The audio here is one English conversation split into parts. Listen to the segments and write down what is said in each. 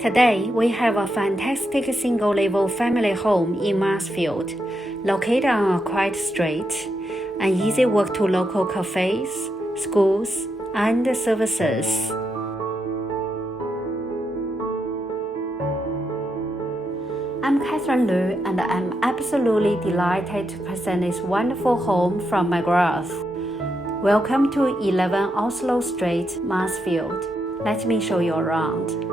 Today, we have a fantastic single-level family home in Marsfield, located on a quiet street, an easy walk to local cafes, schools, and services. I'm Catherine Liu, and I'm absolutely delighted to present this wonderful home from Macquarie. Welcome to 11 Oslo Street, Marsfield. Let me show you around.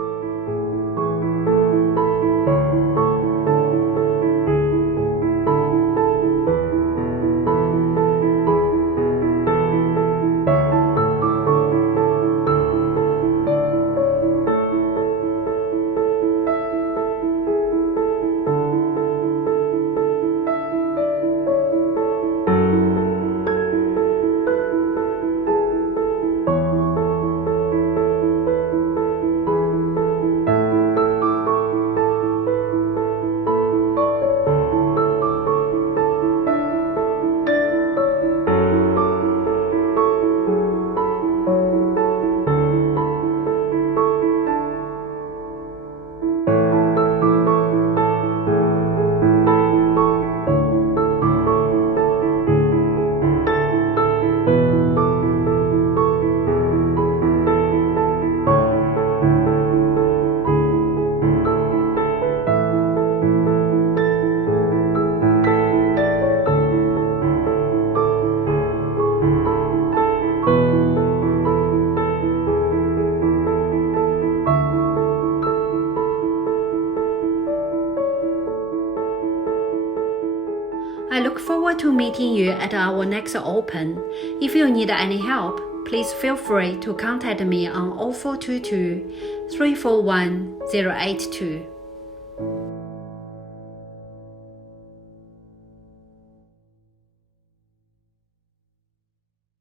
I look forward to meeting you at our next open. If you need any help, please feel free to contact me on 0422 341 082.